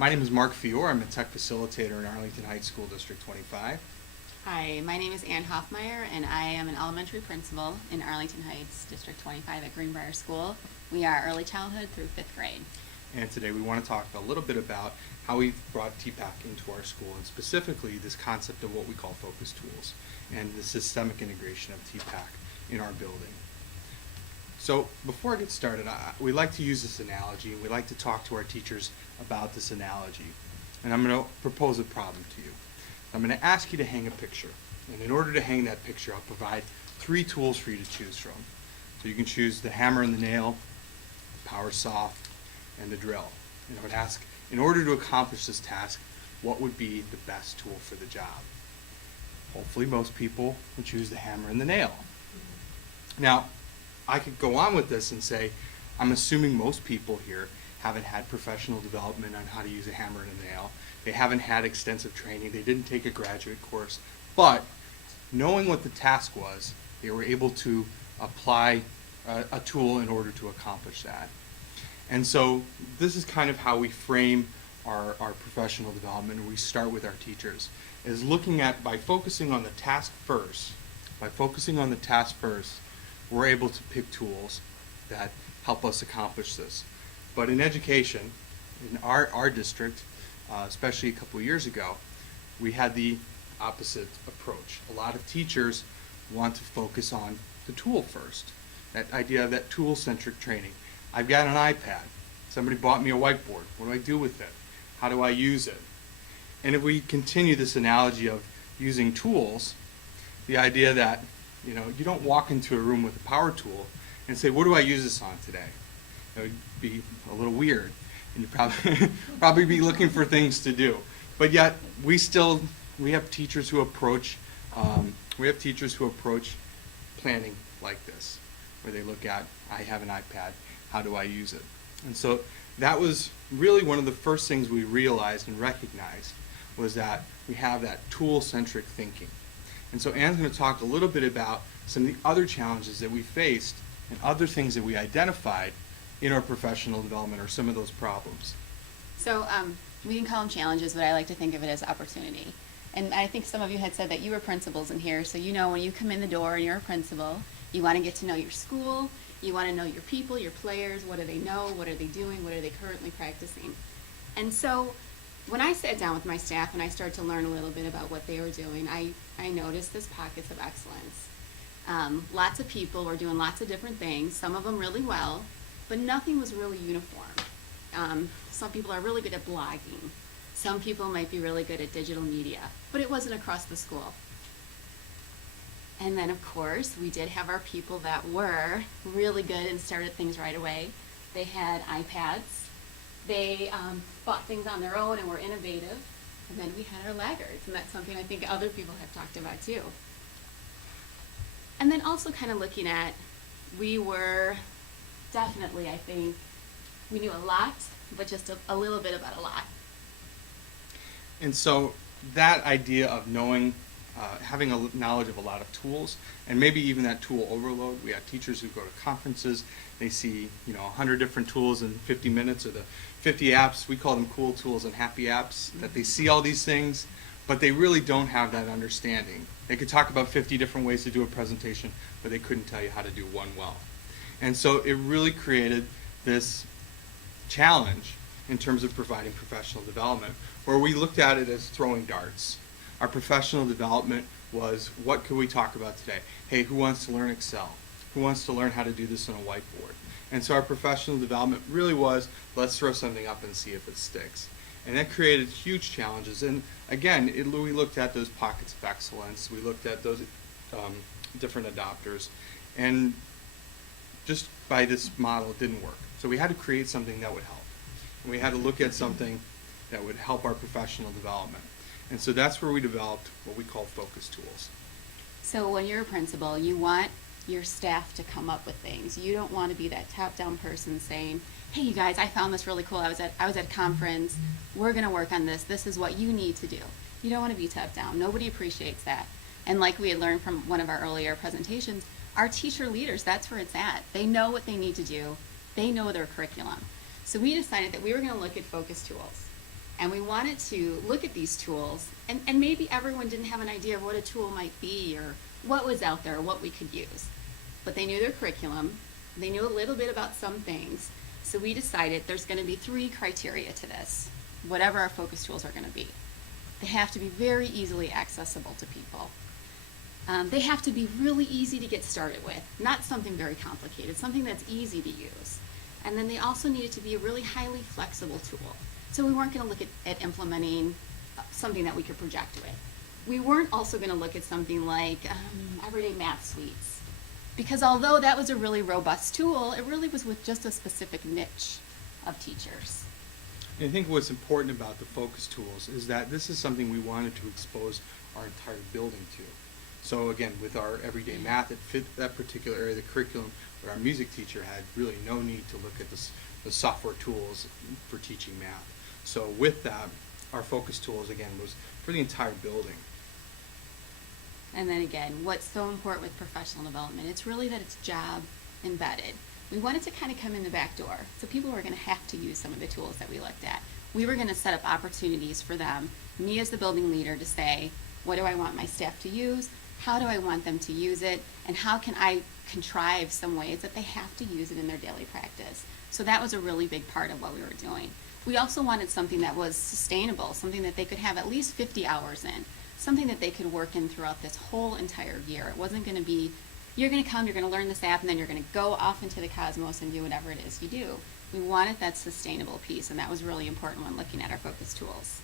My name is Mark Fior. I'm a tech facilitator in Arlington Heights School District 25. Hi, my name is Ann Hoffmeyer, and I am an elementary principal in Arlington Heights District 25 at Greenbrier School. We are early childhood through 5th grade. And today we want to talk a little bit about how we've brought TPACK into our school, and specifically this concept of what we call focus tools and the systemic integration of TPACK in our building. So before I get started, we like to use this analogy, and we like to talk to our teachers about this analogy. And I'm going to propose a problem to you. I'm going to ask you to hang a picture. And in order to hang that picture, I'll provide 3 tools for you to choose from. So you can choose the hammer and the nail, the power saw, and the drill. And I would ask, in order to accomplish this task, what would be the best tool for the job? Hopefully most people would choose the hammer and the nail. Now, I could go on with this and say, I'm assuming most people here haven't had professional development on how to use a hammer and a nail. They haven't had extensive training. They didn't take a graduate course. But knowing what the task was, they were able to apply a tool in order to accomplish that. And so this is kind of how we frame our professional development, and we start with our teachers, is looking at, by focusing on the task first, we're able to pick tools that help us accomplish this. But in education, in our district, especially a couple of years ago, we had the opposite approach. A lot of teachers want to focus on the tool first. That idea of that tool-centric training. I've got an iPad. Somebody bought me a whiteboard. What do I do with it? How do I use it? And if we continue this analogy of using tools, the idea that you don't walk into a room with a power tool and say, what do I use this on today? That would be a little weird, and you'd probably be looking for things to do. But yet, we have teachers who approach planning like this, where they look at, I have an iPad, how do I use it? And so that was really one of the first things we realized and recognized, was that we have that tool-centric thinking. And so Ann's going to talk a little bit about some of the other challenges that we faced and other things that we identified in our professional development, or some of those problems. So we can call them challenges, but I like to think of it as opportunity. And I think some of you had said that you were principals in here, so you know when you come in the door and you're a principal, you want to get to know your school, you want to know your people, your players, what do they know, what are they doing, what are they currently practicing. And so when I sat down with my staff and I started to learn a little bit about what they were doing, I noticed this pockets of excellence. Lots of people were doing lots of different things, some of them really well, but nothing was really uniform. Some people are really good at blogging. Some people might be really good at digital media, but it wasn't across the school. And then, of course, we did have our people that were really good and started things right away. They had iPads. They bought things on their own and were innovative. And then we had our laggards, and that's something I think other people have talked about too. And then also kind of looking at, we were definitely, I think, we knew a lot, but just a little bit about a lot. And so that idea of knowing, having a knowledge of a lot of tools, and maybe even that tool overload. We have teachers who go to conferences, they see 100 different tools in 50 minutes, or the 50 apps, we call them cool tools and happy apps, that they see all these things, but they really don't have that understanding. They could talk about 50 different ways to do a presentation, but they couldn't tell you how to do one well. And so it really created this challenge in terms of providing professional development, where we looked at it as throwing darts. Our professional development was, what could we talk about today? Hey, who wants to learn Excel? Who wants to learn how to do this on a whiteboard? And so our professional development really was, let's throw something up and see if it sticks. And that created huge challenges. And again, we looked at those pockets of excellence. We looked at those different adopters. And just by this model, it didn't work. So we had to create something that would help. And we had to look at something that would help our professional development. And so that's where we developed what we call focus tools. So when you're a principal, you want your staff to come up with things. You don't want to be that top-down person saying, hey, you guys, I found this really cool. I was at a conference. We're going to work on this. This is what you need to do. You don't want to be top-down. Nobody appreciates that. And like we had learned from one of our earlier presentations, our teacher leaders, that's where it's at. They know what they need to do. They know their curriculum. So we decided that we were going to look at focus tools. And we wanted to look at these tools, and maybe everyone didn't have an idea of what a tool might be or what was out there or what we could use. But they knew their curriculum, they knew a little bit about some things, so we decided there's going to be 3 criteria to this, whatever our focus tools are going to be. They have to be very easily accessible to people. They have to be really easy to get started with, not something very complicated, something that's easy to use. And then they also needed to be a really highly flexible tool. So we weren't going to look at implementing something that we could project with. We weren't also going to look at something like everyday math suites, because although that was a really robust tool, it really was with just a specific niche of teachers. And I think what's important about the focus tools is that this is something we wanted to expose our entire building to. So again, with our everyday math, it fit that particular area of the curriculum, but our music teacher had really no need to look at the software tools for teaching math. So with that, our focus tools, again, was for the entire building. And then again, what's so important with professional development, it's really that it's job embedded. We wanted to kind of come in the back door, so people were going to have to use some of the tools that we looked at. We were going to set up opportunities for them, me as the building leader, to say, what do I want my staff to use? How do I want them to use it? And how can I contrive some ways that they have to use it in their daily practice? So that was a really big part of what we were doing. We also wanted something that was sustainable, something that they could have at least 50 hours in, something that they could work in throughout this whole entire year. It wasn't going to be, you're going to come, you're going to learn this app, and then you're going to go off into the cosmos and do whatever it is you do. We wanted that sustainable piece, and that was really important when looking at our focus tools.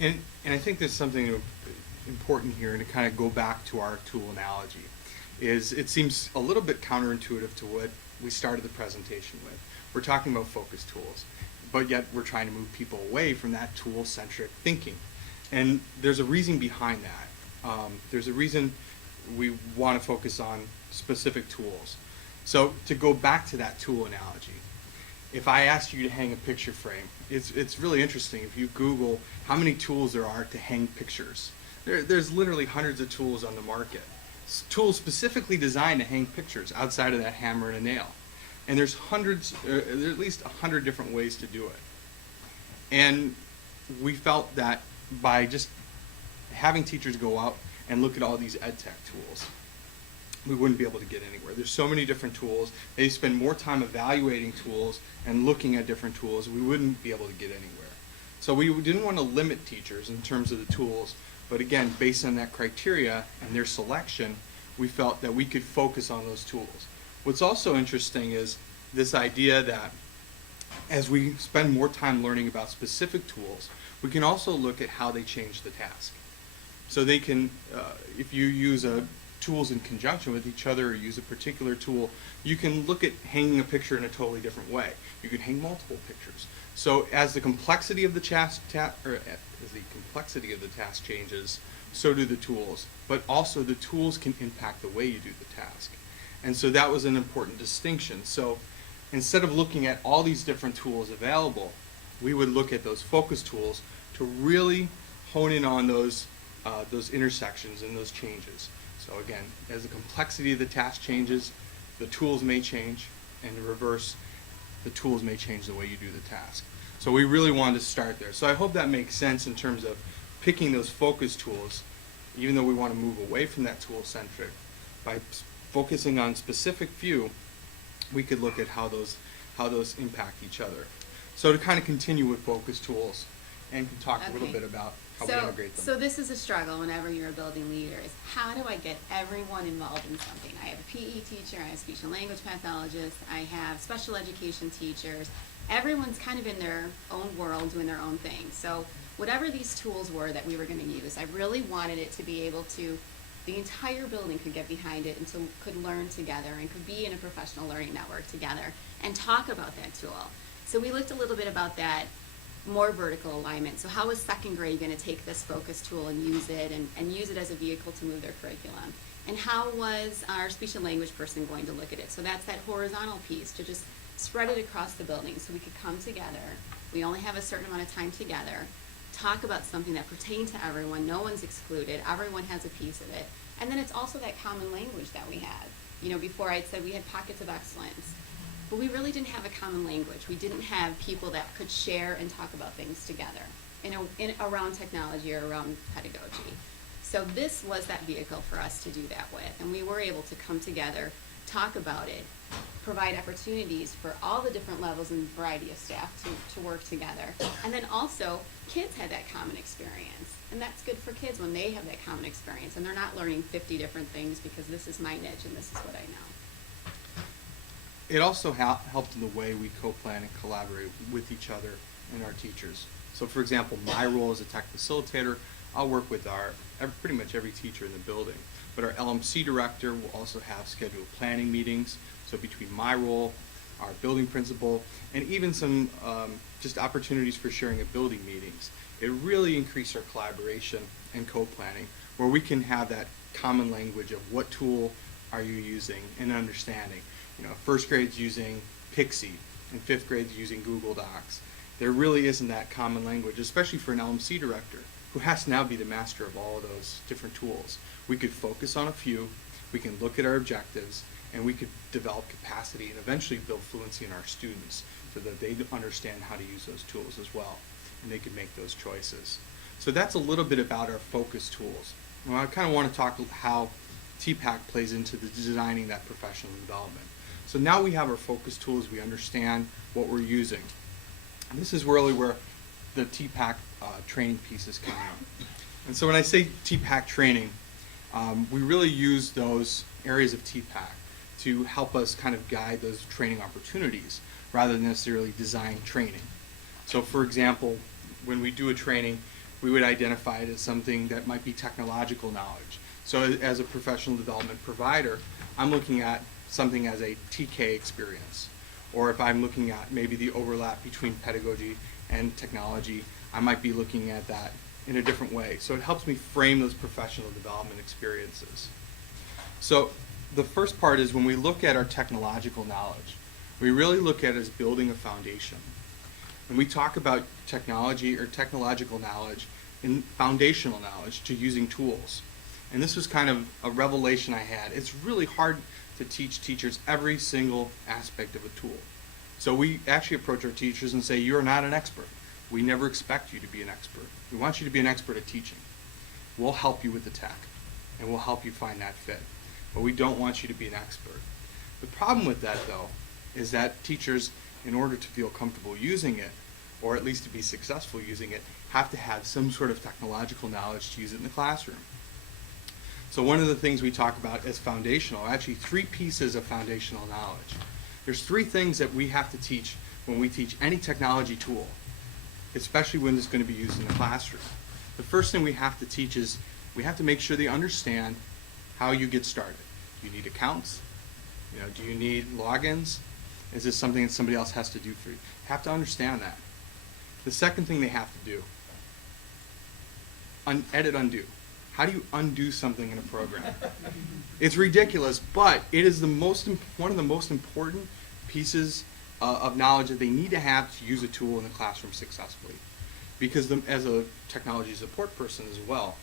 And I think there's something important here, and to kind of go back to our tool analogy, is it seems a little bit counterintuitive to what we started the presentation with. We're talking about focus tools, but yet we're trying to move people away from that tool-centric thinking. And there's a reason behind that. There's a reason we want to focus on specific tools. So to go back to that tool analogy, if I asked you to hang a picture frame, it's really interesting. If you Google how many tools there are to hang pictures, there's literally hundreds of tools on the market. Tools specifically designed to hang pictures outside of that hammer and a nail. And there's at least 100 different ways to do it. And we felt that by just having teachers go out and look at all these ed tech tools, we wouldn't be able to get anywhere. There's so many different tools. They spend more time evaluating tools and looking at different tools. We wouldn't be able to get anywhere. So we didn't want to limit teachers in terms of the tools, but again, based on that criteria and their selection, we felt that we could focus on those tools. What's also interesting is this idea that as we spend more time learning about specific tools, we can also look at how they change the task. So they can, if you use tools in conjunction with each other or use a particular tool, you can look at hanging a picture in a totally different way. You can hang multiple pictures. So as the complexity of the task changes, so do the tools. But also the tools can impact the way you do the task. And so that was an important distinction. So instead of looking at all these different tools available, we would look at those focus tools to really hone in on those intersections and those changes. So again, as the complexity of the task changes, the tools may change, and in reverse, the tools may change the way you do the task. So we really wanted to start there. So I hope that makes sense in terms of picking those focus tools, even though we want to move away from that tool-centric. By focusing on specific few, we could look at how those impact each other. So to kind of continue with focus tools, and talk a little bit about how we integrate them. So this is a struggle whenever you're a building leader, is how do I get everyone involved in something? I have a PE teacher, I have speech and language pathologists, I have special education teachers. Everyone's kind of in their own world doing their own thing. So whatever these tools were that we were going to use, I really wanted it to be able to, the entire building could get behind it and so could learn together and could be in a professional learning network together and talk about that tool. So we looked a little bit about that, more vertical alignment. So how is second grade going to take this focus tool and use it and use it as a vehicle to move their curriculum? And how was our speech and language person going to look at it? So that's that horizontal piece, to just spread it across the building so we could come together. We only have a certain amount of time together, talk about something that pertains to everyone, no one's excluded, everyone has a piece of it. And then it's also that common language that we have. You know, before I'd said we had pockets of excellence. but we really didn't have a common language. We didn't have people that could share and talk about things together around technology or around pedagogy. So this was that vehicle for us to do that with, and we were able to come together, talk about it, provide opportunities for all the different levels and variety of staff to work together. And then also, kids had that common experience. And that's good for kids when they have that common experience and they're not learning 50 different things because this is my niche and this is what I know. It also helped in the way we co-plan and collaborate with each other and our teachers. So for example, my role as a tech facilitator, I'll work with pretty much every teacher in the building. But our LMC director will also have scheduled planning meetings. So between my role, our building principal, and even some just opportunities for sharing at building meetings, it really increased our collaboration and co-planning, where we can have that common language of what tool are you using and understanding. You know, first grade's using Pixie and fifth grade's using Google Docs. There really isn't that common language, especially for an LMC director who has to now be the master of all of those different tools. We could focus on a few, we can look at our objectives, and we could develop capacity and eventually build fluency in our students so that they understand how to use those tools as well, and they can make those choices. So that's a little bit about our focus tools. Well, I kind of want to talk how TPACK plays into the designing that professional development. So now we have our focus tools, we understand what we're using. And this is really where the TPACK training pieces come in. And so when I say TPACK training, we really use those areas of TPACK to help us kind of guide those training opportunities rather than necessarily design training. So for example, when we do a training, we would identify it as something that might be technological knowledge. So as a professional development provider, I'm looking at something as a TK experience. Or if I'm looking at maybe the overlap between pedagogy and technology, I might be looking at that in a different way. So it helps me frame those professional development experiences. So the first part is when we look at our technological knowledge, we really look at it as building a foundation. When we talk about technology or technological knowledge and foundational knowledge to using tools. And this was kind of a revelation I had. It's really hard to teach teachers every single aspect of a tool. So we actually approach our teachers and say, you're not an expert. We never expect you to be an expert. We want you to be an expert at teaching. We'll help you with the tech, and we'll help you find that fit. But we don't want you to be an expert. The problem with that, though, is that teachers, in order to feel comfortable using it, or at least to be successful using it, have to have some sort of technological knowledge to use it in the classroom. So one of the things we talk about as foundational, actually 3 pieces of foundational knowledge. There's 3 things that we have to teach when we teach any technology tool, especially when it's going to be used in the classroom. The first thing we have to teach is we have to make sure they understand how you get started. Do you need accounts? Do you need logins? Is this something that somebody else has to do for you? You have to understand that. The second thing they have to do, edit undo. How do you undo something in a program? It's ridiculous, but it is one of the most important pieces of knowledge that they need to have to use a tool in the classroom successfully. Because as a technology support person as well,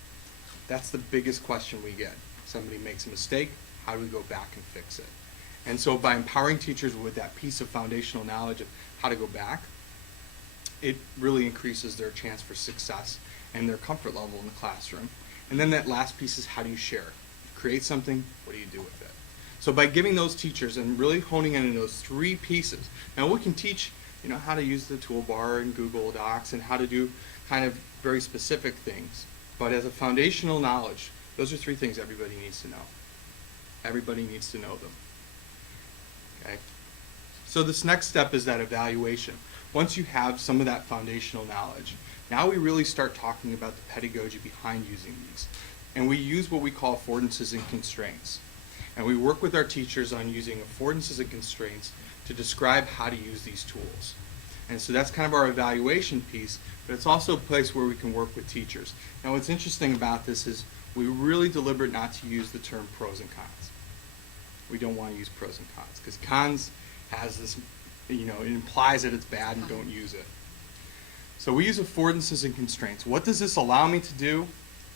that's the biggest question we get. Somebody makes a mistake, how do we go back and fix it? And so by empowering teachers with that piece of foundational knowledge of how to go back, it really increases their chance for success and their comfort level in the classroom. And then that last piece is how do you share? You create something, what do you do with it? So by giving those teachers and really honing in on those 3 pieces, now we can teach how to use the toolbar in Google Docs and how to do kind of very specific things. But as a foundational knowledge, those are 3 things everybody needs to know. Everybody needs to know them. Okay? So this next step is that evaluation. Once you have some of that foundational knowledge, now we really start talking about the pedagogy behind using these. And we use what we call affordances and constraints. And we work with our teachers on using affordances and constraints to describe how to use these tools. And so that's kind of our evaluation piece, but it's also a place where we can work with teachers. Now what's interesting about this is we really deliberate not to use the term pros and cons. We don't want to use pros and cons, because cons has this, it implies that it's bad and don't use it. So we use affordances and constraints. What does this allow me to do,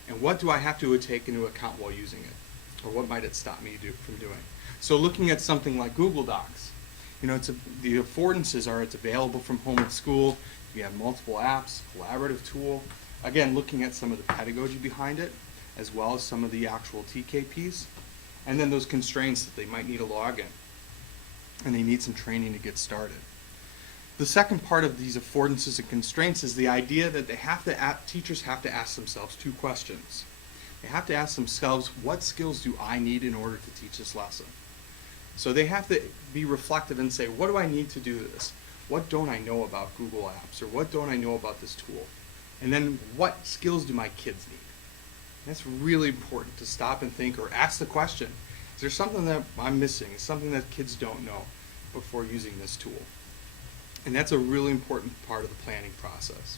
and what do I have to take into account while using it? Or what might it stop me from doing? So looking at something like Google Docs, The affordances are it's available from home and school. We have multiple apps, collaborative tool. Again, looking at some of the pedagogy behind it, as well as some of the actual TKPs. And then those constraints that they might need a login. And they need some training to get started. The second part of these affordances and constraints is the idea that teachers have to ask themselves two questions. They have to ask themselves, what skills do I need in order to teach this lesson? So they have to be reflective and say, what do I need to do this? What don't I know about Google Apps? Or what don't I know about this tool? And then what skills do my kids need? That's really important to stop and think or ask the question, is there something that I'm missing? Is something that kids don't know before using this tool? And that's a really important part of the planning process.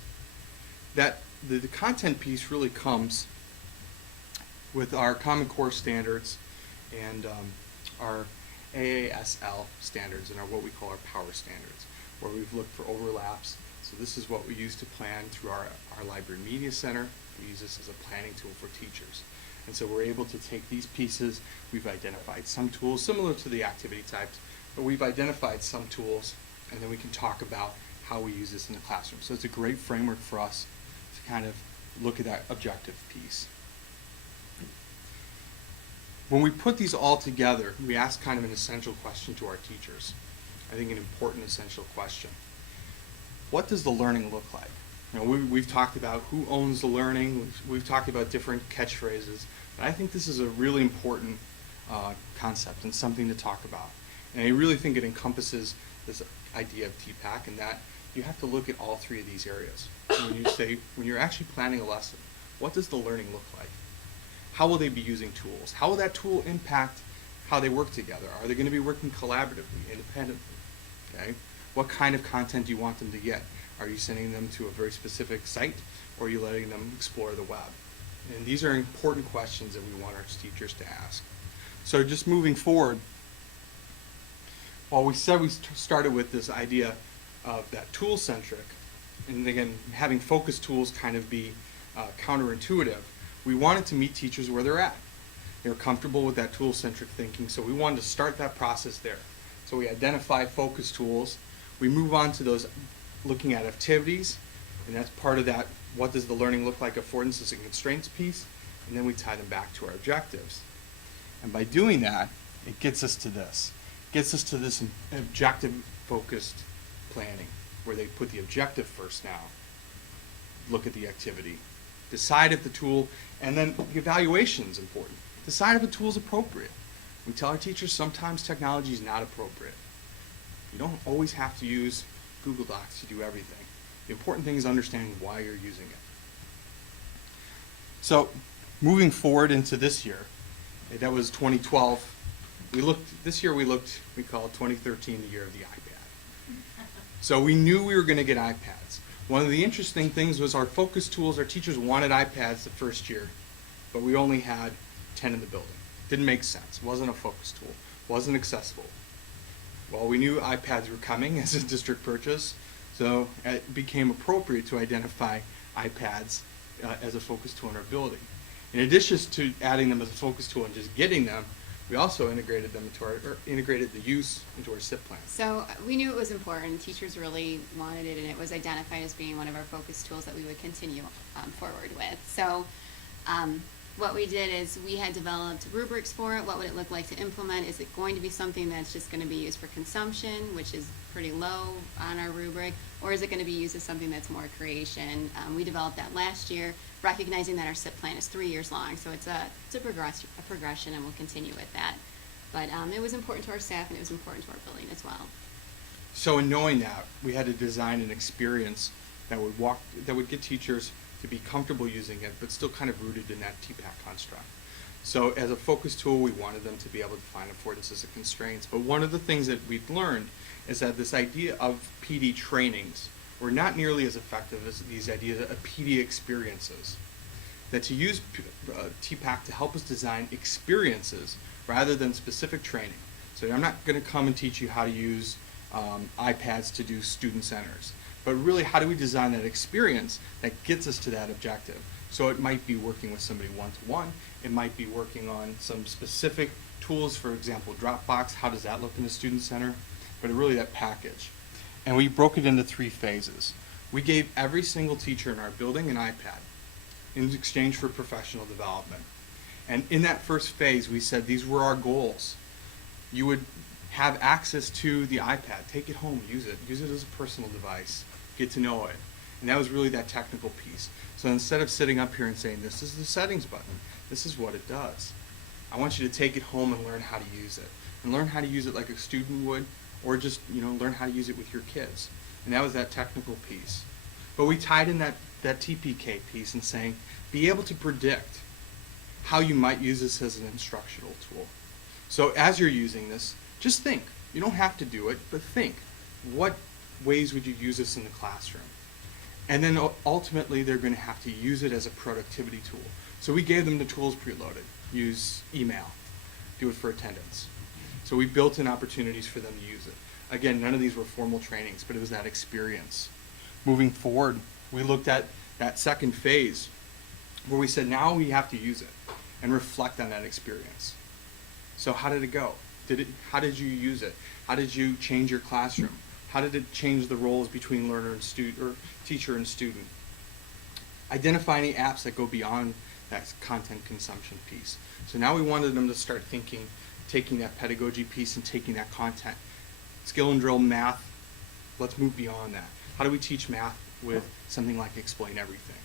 The content piece really comes with our Common Core standards and our AASL standards and what we call our power standards, where we've looked for overlaps. So this is what we use to plan through our library media center. We use this as a planning tool for teachers. And so we're able to take these pieces. We've identified some tools similar to the activity types, but we've identified some tools, and then we can talk about how we use this in the classroom. So it's a great framework for us to kind of look at that objective piece. When we put these all together, we ask kind of an essential question to our teachers. I think an important essential question. What does the learning look like? We've talked about who owns the learning. We've talked about different catchphrases. But I think this is a really important concept and something to talk about. And I really think it encompasses this idea of TPACK, and that you have to look at all three of these areas. When you're actually planning a lesson, what does the learning look like? How will they be using tools? How will that tool impact how they work together? Are they going to be working collaboratively, independently? Okay? What kind of content do you want them to get? Are you sending them to a very specific site, or are you letting them explore the web? And these are important questions that we want our teachers to ask. So just moving forward, while we said we started with this idea of that tool-centric, and again, having focus tools kind of be counterintuitive, we wanted to meet teachers where they're at. They're comfortable with that tool-centric thinking, so we wanted to start that process there. So we identify focus tools. We move on to those looking at activities, and that's part of that, what does the learning look like, affordances and constraints piece, and then we tie them back to our objectives. And by doing that, it gets us to this. It gets us to this objective-focused planning, where they put the objective first now, look at the activity, decide if the tool, and then the evaluation is important. Decide if a tool is appropriate. We tell our teachers sometimes technology is not appropriate. You don't always have to use Google Docs to do everything. The important thing is understanding why you're using it. So moving forward into this year, that was 2012. We call it 2013 the year of the iPad. So we knew we were going to get iPads. One of the interesting things was our focus tools, our teachers wanted iPads the first year, but we only had 10 in the building. Didn't make sense. It wasn't a focus tool. Wasn't accessible. Well, we knew iPads were coming as a district purchase, so it became appropriate to identify iPads as a focus tool in our building. In addition to adding them as a focus tool and just getting them, we also integrated them integrated the use into our SIP plan. So we knew it was important. Teachers really wanted it, and it was identified as being one of our focus tools that we would continue forward with. So what we did is we had developed rubrics for it. What would it look like to implement? Is it going to be something that's just going to be used for consumption, which is pretty low on our rubric, or is it going to be used as something that's more creation? We developed that last year, recognizing that our SIP plan is 3 years long, so it's a progression, and we'll continue with that. But it was important to our staff, and it was important to our building as well. So in knowing that, we had to design an experience that would get teachers to be comfortable using it, but still kind of rooted in that TPACK construct. So as a focus tool, we wanted them to be able to find affordances and constraints. But one of the things that we've learned is that this idea of PD trainings were not nearly as effective as these ideas of PD experiences. That to use TPACK to help us design experiences rather than specific training. So I'm not going to come and teach you how to use iPads to do student centers. But really, how do we design that experience that gets us to that objective? So it might be working with somebody one-to-one. It might be working on some specific tools, for example, Dropbox. How does that look in a student center? but really that package. And we broke it into 3 phases. We gave every single teacher in our building an iPad in exchange for professional development. And in that first phase, we said these were our goals. You would have access to the iPad, take it home, use it as a personal device, get to know it. And that was really that technical piece. So instead of sitting up here and saying, this is the settings button, this is what it does, I want you to take it home and learn how to use it. And learn how to use it like a student would, or just, learn how to use it with your kids. And that was that technical piece. But we tied in that TPK piece and saying, be able to predict how you might use this as an instructional tool. So as you're using this, just think. You don't have to do it, but think. What ways would you use this in the classroom? And then ultimately, they're going to have to use it as a productivity tool. So we gave them the tools preloaded. Use email. Do it for attendance. So we built in opportunities for them to use it. Again, none of these were formal trainings, but it was that experience. Moving forward, we looked at that second phase where we said, now we have to use it and reflect on that experience. So how did it go? How did you use it? How did you change your classroom? How did it change the roles between learner and student, or teacher and student? Identify any apps that go beyond that content consumption piece. So now we wanted them to start thinking, taking that pedagogy piece and taking that content. Skill and drill math, let's move beyond that. How do we teach math with something like Explain Everything?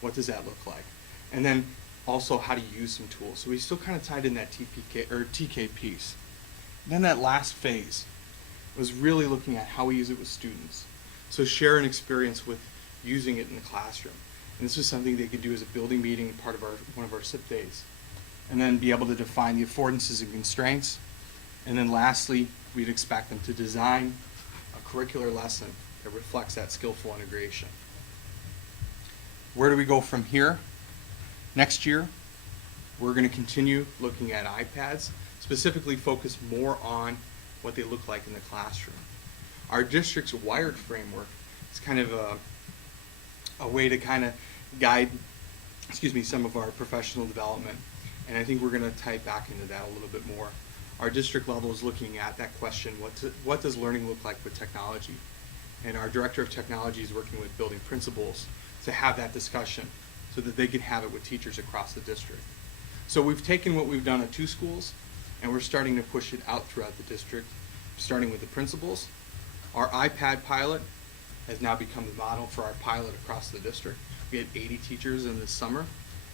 What does that look like? And then also how to use some tools. So we still kind of tied in that TPK or TK piece. Then that last phase was really looking at how we use it with students. So share an experience with using it in the classroom. And this was something they could do as a building meeting, part of one of our SIP days. And then be able to define the affordances and constraints. And then lastly, we'd expect them to design a curricular lesson that reflects that skillful integration. Where do we go from here? Next year, we're going to continue looking at iPads, specifically focus more on what they look like in the classroom. Our district's wired framework is kind of a way to kind of guide, some of our professional development. And I think we're going to tie back into that a little bit more. Our district level is looking at that question, what does learning look like with technology? And our director of technology is working with building principals to have that discussion so that they can have it with teachers across the district. So we've taken what we've done at 2 schools and we're starting to push it out throughout the district, starting with the principals. Our iPad pilot has now become the model for our pilot across the district. We had 80 teachers in this summer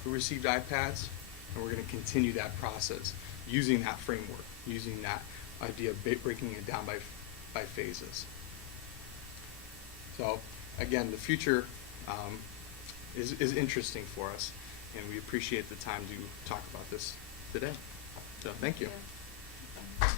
who received iPads, and we're going to continue that process using that framework, using that idea of breaking it down by phases. So again, the future is interesting for us, and we appreciate the time to talk about this today. So thank you. Thank you.